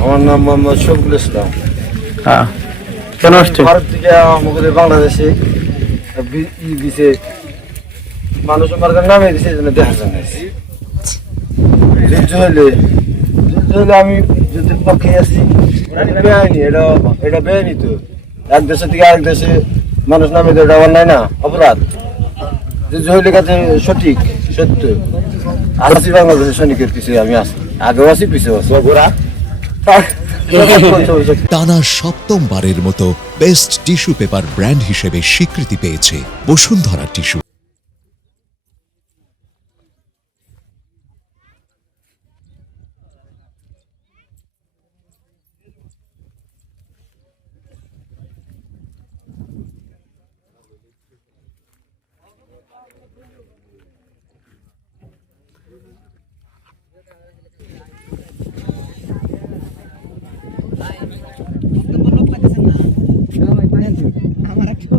আমার নাম মোহাম্মদ শফিকুল ইসলাম। হ্যাঁ, কেন আসছেন? ভারত থেকে আমাদের বাংলাদেশে দিছে মানুষ আমার নামে দিছে, এই জন্য দেখা যায় না। যুদ্ধ হইলে আমি যুদ্ধের পক্ষে আছি, এটা বেআইনি, এটা বেআইনি। তো এক দেশে থেকে আরেক দেশে মানুষ নামে তো এটা অন্যায় না, অপরাধ। যুদ্ধ হইলে কাছে সঠিক সত্য। আছি বাংলাদেশের সৈনিকের পিছিয়ে আমি আছি, আগেও আছি পিছিয়ে আছি। ঘোরা টানা সপ্তমবারের মতো বেস্ট টিস্যু পেপার ব্র্যান্ড হিসেবে স্বীকৃতি পেয়েছে বসুন্ধরা টিস্যু। আমার একটা